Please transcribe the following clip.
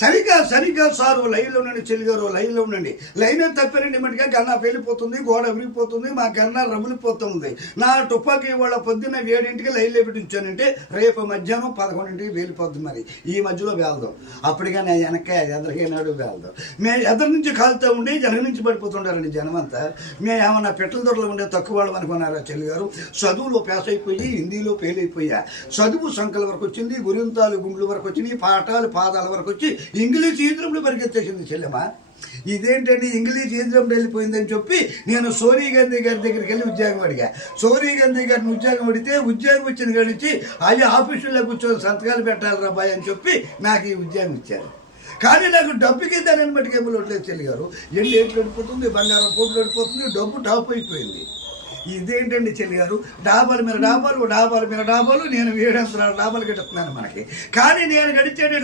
సరిగ్గా సారు లైన్లో ఉండండి, చెల్లిగారు లైన్లో ఉండండి. లైన్ తప్పారండి మటుగా గన్నా పేలిపోతుంది, గోడ విరిగిపోతుంది, మా గన్నా రగులిపోతుంది. నా తుపాకీ వాళ్ళ పొద్దున్న 7ంటికి లైన్లో పెట్టి ఉంచానంటే రేపు మధ్యాహ్నం 11ంటికి వేలిపోతుంది. మరి ఈ మధ్యలో వేలదాం. అప్పటిగా నేను వెనక ఎదరికైనాడు వేలదాం. మేము ఎదరి నుంచి కాలుతూ ఉండి జనం నుంచి పడిపోతుంటారండి జనం అంతా. మేము ఏమన్నా పెట్టల దొరలో ఉండే తక్కువ వాళ్ళు అనుకున్నారా చెల్లిగారు? చదువులో పాస్ అయిపోయి హిందీలో ఫెయిల్ అయిపోయా. చదువు సంఖ్యల వరకు వచ్చింది, గురింతాలు గుండ్ల వరకు వచ్చినాయి, పాఠాలు పాదాల వరకు వచ్చి ఇంగ్లీష్ ఈద్రంలో పరిగెత్తేసింది చెల్లెమ్మ. ఇదేంటండి ఇంగ్లీష్ ఈద్రంలో వెళ్ళిపోయిందని చెప్పి నేను సోనీ గాంధీ గారి దగ్గరికి వెళ్ళి ఉద్యోగం అడిగా. సోనీ గాంధీ గారిని ఉద్యోగం అడిగితే ఉద్యోగం వచ్చిన గడిచి అయ్యి ఆఫీసులో కూర్చొని సంతకాలు పెట్టాలి రాబాయ్ అని చెప్పి నాకు ఈ ఉద్యోగం ఇచ్చారు. కానీ నాకు డబ్బుకి దాని బట్టి ఏమో లేదు చెల్లిగారు. ఎండు ఏట్లు వెళ్ళిపోతుంది, బంగారం పోట్లు వెళ్ళిపోతుంది, డబ్బు టాప్ అయిపోయింది. ఇదేంటండి చెల్లిగారు? డాబాల మీద డాబాలు, డాబాల మీద డాబాలు, నేను 7 డాబాలు గడుపుతున్నాను మనకి. కానీ నేను గడిచేది